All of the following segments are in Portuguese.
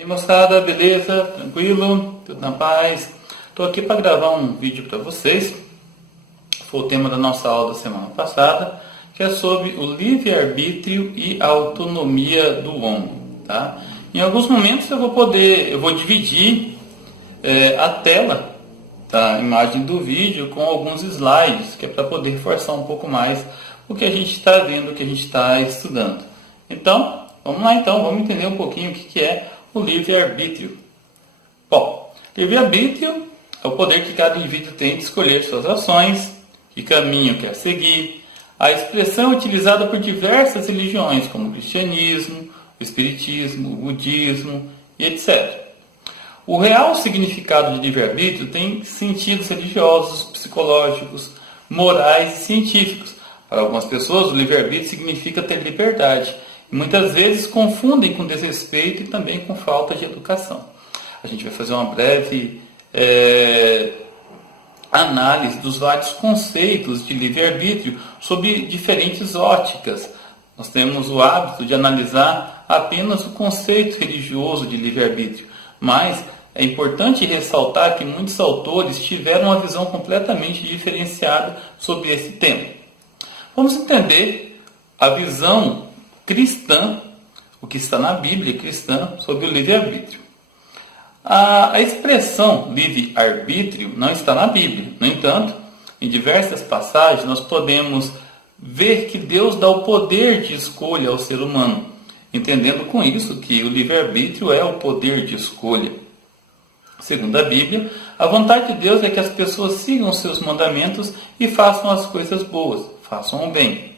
E aí, moçada, beleza? Tranquilo? Tudo na paz? Estou aqui para gravar um vídeo para vocês. Foi o tema da nossa aula da semana passada, que é sobre o livre-arbítrio e a autonomia do homem, tá? Em alguns momentos eu vou dividir a tela da imagem do vídeo com alguns slides, que é para poder reforçar um pouco mais o que a gente está vendo, o que a gente está estudando. Então, vamos entender um pouquinho o que é o livre-arbítrio. Bom, livre-arbítrio é o poder que cada indivíduo tem de escolher suas ações, que caminho quer seguir. A expressão é utilizada por diversas religiões, como o cristianismo, o espiritismo, o budismo e etc. O real significado de livre-arbítrio tem sentidos religiosos, psicológicos, morais e científicos. Para algumas pessoas, o livre-arbítrio significa ter liberdade. E muitas vezes confundem com desrespeito e também com falta de educação. A gente vai fazer uma breve análise dos vários conceitos de livre-arbítrio sob diferentes óticas. Nós temos o hábito de analisar apenas o conceito religioso de livre-arbítrio, mas é importante ressaltar que muitos autores tiveram uma visão completamente diferenciada sobre esse tema. Vamos entender a visão cristã, o que está na Bíblia cristã, sobre o livre-arbítrio. A expressão livre-arbítrio não está na Bíblia. No entanto, em diversas passagens nós podemos ver que Deus dá o poder de escolha ao ser humano, entendendo com isso que o livre-arbítrio é o poder de escolha. Segundo a Bíblia, a vontade de Deus é que as pessoas sigam seus mandamentos e façam as coisas boas, façam o bem.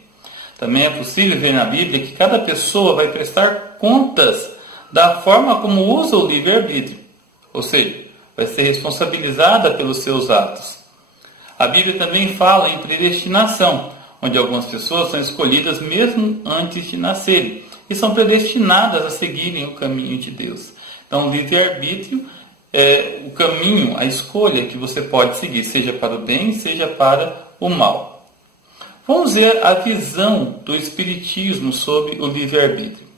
Também é possível ver na Bíblia que cada pessoa vai prestar contas da forma como usa o livre-arbítrio, ou seja, vai ser responsabilizada pelos seus atos. A Bíblia também fala em predestinação, onde algumas pessoas são escolhidas mesmo antes de nascerem e são predestinadas a seguirem o caminho de Deus. Então, o livre-arbítrio é o caminho, a escolha que você pode seguir, seja para o bem, seja para o mal. Vamos ver a visão do Espiritismo sobre o livre-arbítrio.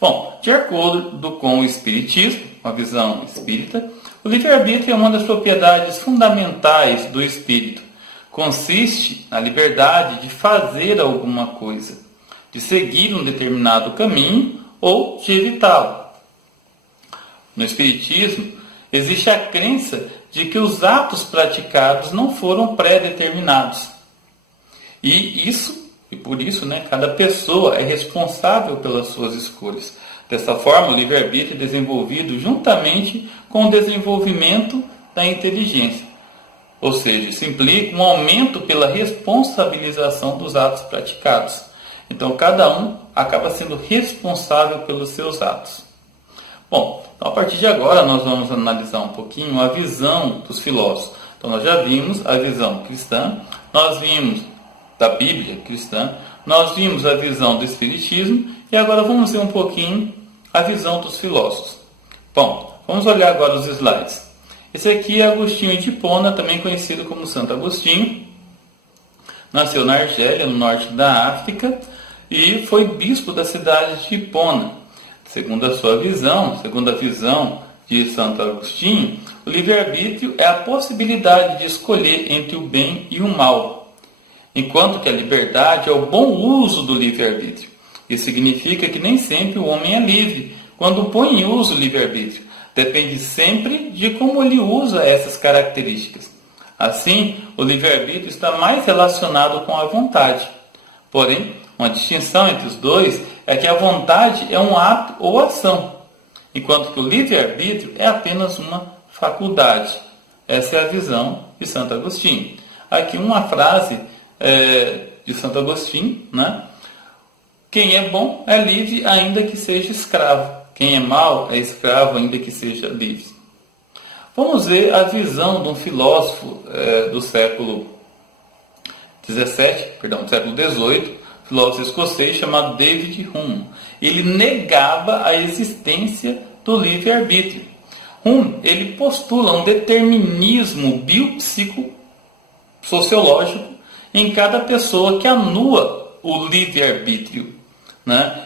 Bom, de acordo com o Espiritismo, uma visão espírita, o livre-arbítrio é uma das propriedades fundamentais do espírito. Consiste na liberdade de fazer alguma coisa, de seguir um determinado caminho ou de evitá-lo. No Espiritismo, existe a crença de que os atos praticados não foram pré-determinados. E por isso, cada pessoa é responsável pelas suas escolhas. Dessa forma, o livre-arbítrio é desenvolvido juntamente com o desenvolvimento da inteligência. Ou seja, isso implica um aumento pela responsabilização dos atos praticados. Então, cada um acaba sendo responsável pelos seus atos. Bom, então a partir de agora nós vamos analisar um pouquinho a visão dos filósofos. Então, nós já vimos a visão cristã, nós vimos da Bíblia cristã, nós vimos a visão do Espiritismo e agora vamos ver um pouquinho a visão dos filósofos. Bom, vamos olhar agora os slides. Esse aqui é Agostinho de Hipona, também conhecido como Santo Agostinho. Nasceu na Argélia, no norte da África, e foi bispo da cidade de Hipona. Segundo a visão de Santo Agostinho, o livre-arbítrio é a possibilidade de escolher entre o bem e o mal, enquanto que a liberdade é o bom uso do livre-arbítrio. Isso significa que nem sempre o homem é livre quando põe em uso o livre-arbítrio. Depende sempre de como ele usa essas características. Assim, o livre-arbítrio está mais relacionado com a vontade. Porém, uma distinção entre os dois é que a vontade é um ato ou ação, enquanto que o livre-arbítrio é apenas uma faculdade. Essa é a visão de Santo Agostinho. Aqui uma frase de Santo Agostinho, Quem é bom é livre ainda que seja escravo. Quem é mau é escravo ainda que seja livre. Vamos ver a visão de um filósofo do século XVIII, filósofo escocês chamado David Hume. Ele negava a existência do livre-arbítrio. Hume, ele postula um determinismo biopsicossociológico em cada pessoa que anula o livre-arbítrio.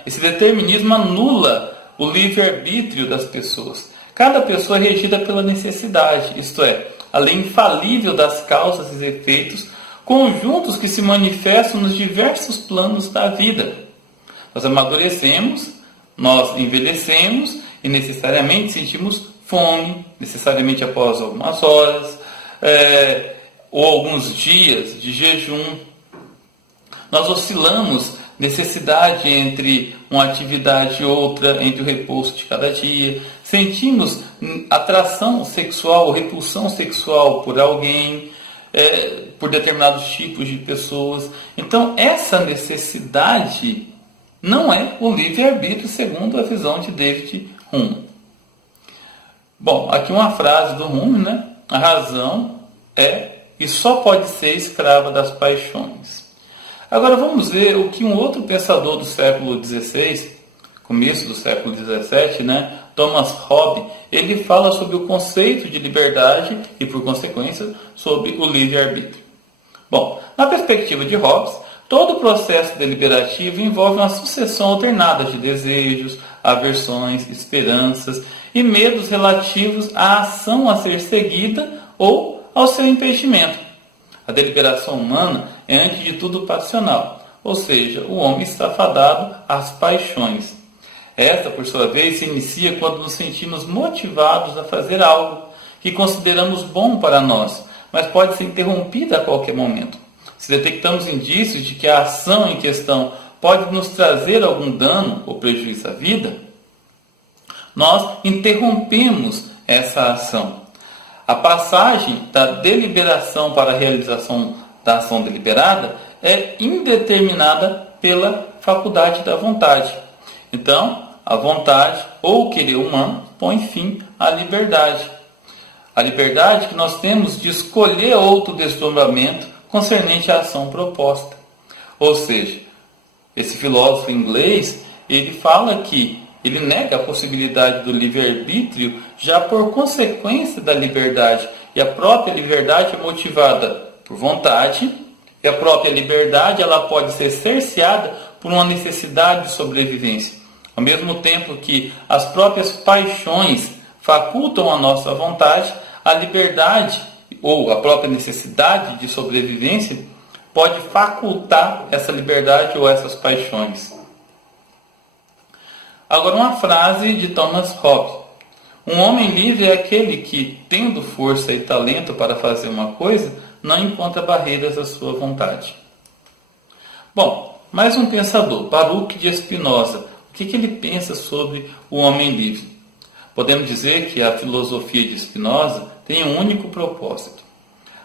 Esse determinismo anula o livre-arbítrio das pessoas. Cada pessoa é regida pela necessidade, isto é, a lei infalível das causas e efeitos, conjuntos que se manifestam nos diversos planos da vida. Nós amadurecemos, nós envelhecemos e necessariamente sentimos fome, necessariamente após algumas horas, ou alguns dias de jejum. Nós oscilamos necessidade entre uma atividade e outra, entre o repouso de cada dia. Sentimos atração sexual ou repulsão sexual por alguém, por determinados tipos de pessoas. Então, essa necessidade não é o livre-arbítrio, segundo a visão de David Hume. Bom, aqui uma frase do Hume, né? A razão é e só pode ser escrava das paixões. Agora vamos ver o que um outro pensador do século XVI, começo do século XVII, né? Thomas Hobbes, ele fala sobre o conceito de liberdade e, por consequência, sobre o livre-arbítrio. Bom, na perspectiva de Hobbes, todo o processo deliberativo envolve uma sucessão alternada de desejos, aversões, esperanças e medos relativos à ação a ser seguida ou ao seu impedimento. A deliberação humana é, antes de tudo, passional, ou seja, o homem está fadado às paixões. Esta, por sua vez, se inicia quando nos sentimos motivados a fazer algo que consideramos bom para nós, mas pode ser interrompida a qualquer momento. Se detectamos indícios de que a ação em questão pode nos trazer algum dano ou prejuízo à vida, nós interrompemos essa ação. A passagem da deliberação para a realização da ação deliberada é indeterminada pela faculdade da vontade. Então, a vontade ou o querer humano põe fim à liberdade. A liberdade que nós temos de escolher outro desdobramento concernente à ação proposta. Ou seja, esse filósofo inglês, ele fala que ele nega a possibilidade do livre-arbítrio já por consequência da liberdade. E a própria liberdade é motivada por vontade, e a própria liberdade ela pode ser cerceada por uma necessidade de sobrevivência. Ao mesmo tempo que as próprias paixões facultam a nossa vontade, a liberdade ou a própria necessidade de sobrevivência pode facultar essa liberdade ou essas paixões. Agora, uma frase de Thomas Hobbes. Um homem livre é aquele que, tendo força e talento para fazer uma coisa, não encontra barreiras à sua vontade. Bom, mais um pensador, Baruch de Spinoza. O que ele pensa sobre o homem livre? Podemos dizer que a filosofia de Spinoza tem um único propósito.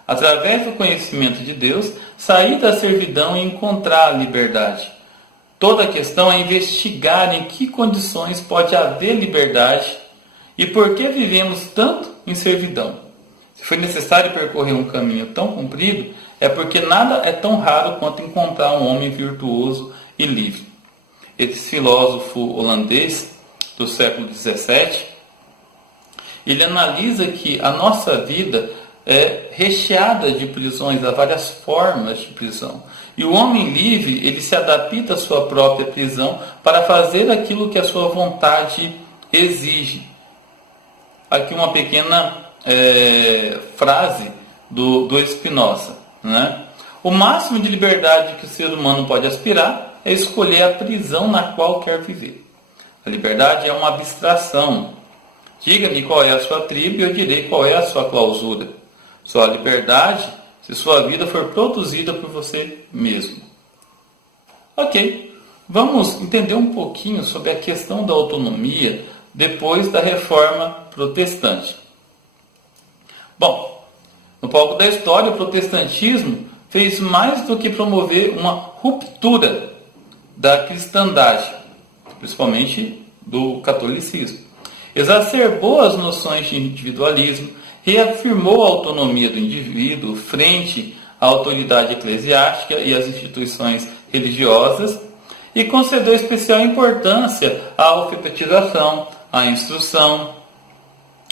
Através do conhecimento de Deus, sair da servidão e encontrar a liberdade. Toda a questão é investigar em que condições pode haver liberdade e por que vivemos tanto em servidão. Se foi necessário percorrer um caminho tão comprido, é porque nada é tão raro quanto encontrar um homem virtuoso e livre. Esse filósofo holandês do século XVII, ele analisa que a nossa vida é recheada de prisões, há várias formas de prisão. E o homem livre, ele se adapta à sua própria prisão para fazer aquilo que a sua vontade exige. Aqui uma pequena frase do Spinoza, né? O máximo de liberdade que o ser humano pode aspirar é escolher a prisão na qual quer viver. A liberdade é uma abstração. Diga-me qual é a sua tribo e eu direi qual é a sua clausura. Sua liberdade, se sua vida for produzida por você mesmo. Ok, vamos entender um pouquinho sobre a questão da autonomia depois da reforma protestante. Bom, no palco da história, o protestantismo fez mais do que promover uma ruptura da cristandade, principalmente do catolicismo. Exacerbou as noções de individualismo, reafirmou a autonomia do indivíduo frente à autoridade eclesiástica e às instituições religiosas e concedeu especial importância à alfabetização, à instrução.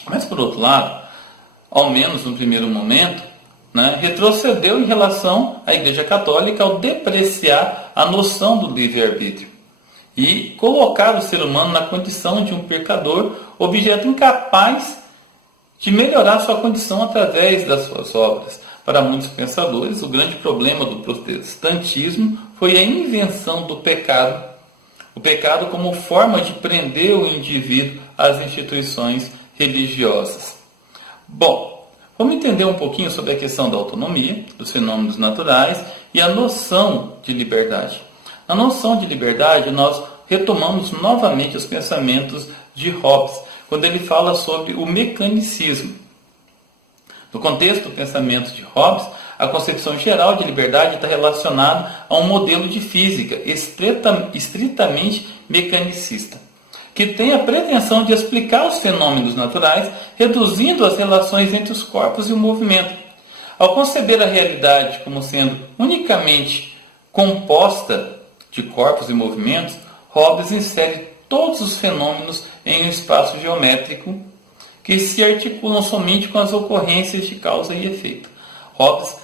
Mas, por outro lado, ao menos no primeiro momento, retrocedeu em relação à Igreja Católica ao depreciar a noção do livre-arbítrio. e colocar o ser humano na condição de um pecador, objeto incapaz de melhorar sua condição através das suas obras. Para muitos pensadores, o grande problema do protestantismo foi a invenção do pecado. O pecado como forma de prender o indivíduo às instituições religiosas. Bom, vamos entender um pouquinho sobre a questão da autonomia, dos fenômenos naturais e a noção de liberdade. Na noção de liberdade, nós retomamos novamente os pensamentos de Hobbes, quando ele fala sobre o mecanicismo. No contexto do pensamento de Hobbes, a concepção geral de liberdade está relacionada a um modelo de física estritamente mecanicista, que tem a pretensão de explicar os fenômenos naturais, reduzindo as relações entre os corpos e o movimento. Ao conceber a realidade como sendo unicamente composta de corpos e movimentos, Hobbes insere todos os fenômenos em um espaço geométrico que se articulam somente com as ocorrências de causa e efeito. Hobbes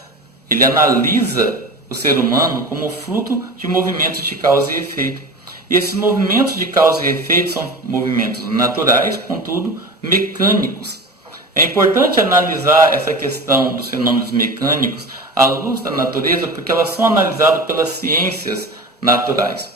ele analisa o ser humano como fruto de movimentos de causa e efeito. E esses movimentos de causa e efeito são movimentos naturais, contudo, mecânicos. É importante analisar essa questão dos fenômenos mecânicos à luz da natureza, porque elas são analisadas pelas ciências naturais.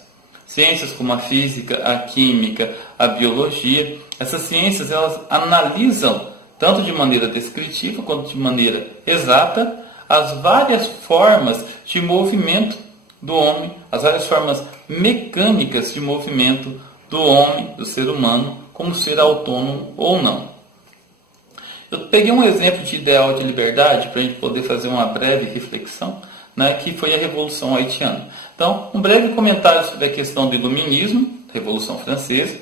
Ciências como a física, a química, a biologia, essas ciências elas analisam, tanto de maneira descritiva quanto de maneira exata, as várias formas de movimento do homem, as várias formas mecânicas de movimento do homem, do ser humano, como ser autônomo ou não. Eu peguei um exemplo de ideal de liberdade para a gente poder fazer uma breve reflexão, que foi a Revolução Haitiana. Então, um breve comentário sobre a questão do Iluminismo, Revolução Francesa,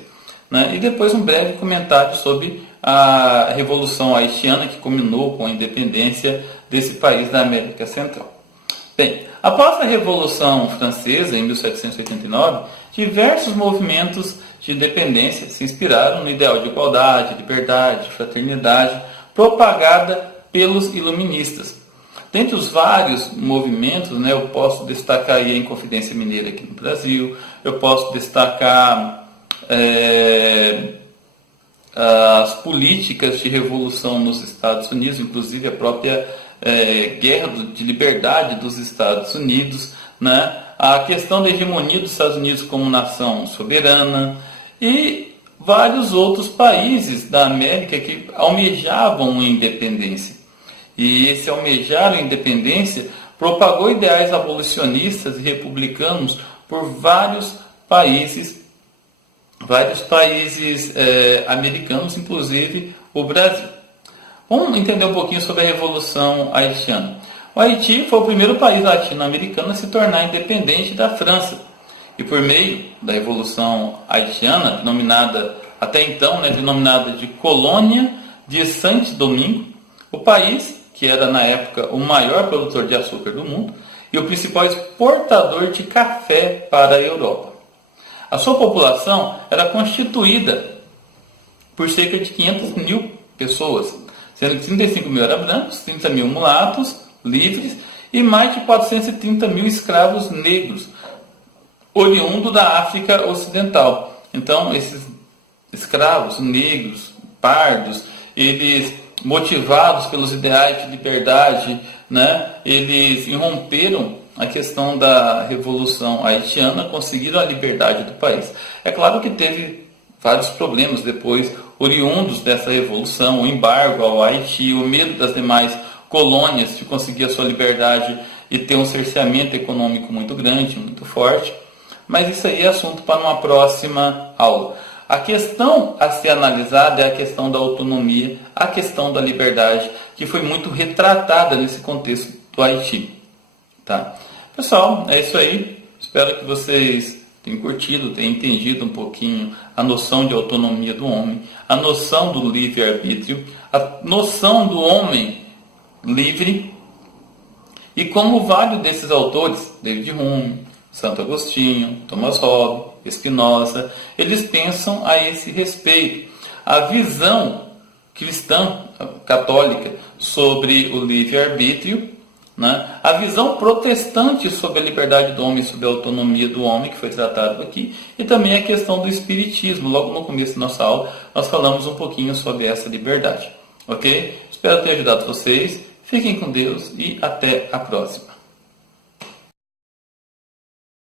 e depois um breve comentário sobre a Revolução Haitiana, que culminou com a independência desse país da América Central. Bem, após a Revolução Francesa, em 1789, diversos movimentos de independência se inspiraram no ideal de igualdade, liberdade, fraternidade, propagada pelos iluministas. Dentre os vários movimentos, eu posso destacar aí a Inconfidência Mineira aqui no Brasil, eu posso destacar as políticas de revolução nos Estados Unidos, inclusive a própria guerra de liberdade dos Estados Unidos, a questão da hegemonia dos Estados Unidos como nação soberana e vários outros países da América que almejavam a independência. E esse almejar a independência propagou ideais abolicionistas e republicanos por vários países americanos, inclusive o Brasil. Vamos entender um pouquinho sobre a Revolução Haitiana. O Haiti foi o primeiro país latino-americano a se tornar independente da França. E por meio da Revolução Haitiana, até então denominada de Colônia de Saint-Domingue, o país, que era na época o maior produtor de açúcar do mundo e o principal exportador de café para a Europa. A sua população era constituída por cerca de 500 mil pessoas, sendo que 35 mil eram brancos, 30 mil mulatos livres e mais de 430 mil escravos negros, oriundos da África Ocidental. Então, esses escravos negros, pardos, eles, motivados pelos ideais de liberdade, eles irromperam a questão da Revolução Haitiana, conseguiram a liberdade do país. É claro que teve vários problemas depois, oriundos dessa revolução, o embargo ao Haiti, o medo das demais colônias de conseguir a sua liberdade e ter um cerceamento econômico muito grande, muito forte. Mas isso aí é assunto para uma próxima aula. A questão a ser analisada é a questão da autonomia, a questão da liberdade, que foi muito retratada nesse contexto do Haiti. Tá? Pessoal, é isso aí. Espero que vocês tenham curtido, tenham entendido um pouquinho a noção de autonomia do homem, a noção do livre-arbítrio, a noção do homem livre e como vários desses autores, David Hume, Santo Agostinho, Thomas Hobbes, Spinoza, eles pensam a esse respeito. A visão cristã, católica, sobre o livre-arbítrio, a visão protestante sobre a liberdade do homem, sobre a autonomia do homem, que foi tratado aqui, e também a questão do espiritismo. Logo no começo da nossa aula, nós falamos um pouquinho sobre essa liberdade. Ok? Espero ter ajudado vocês. Fiquem com Deus e até a próxima.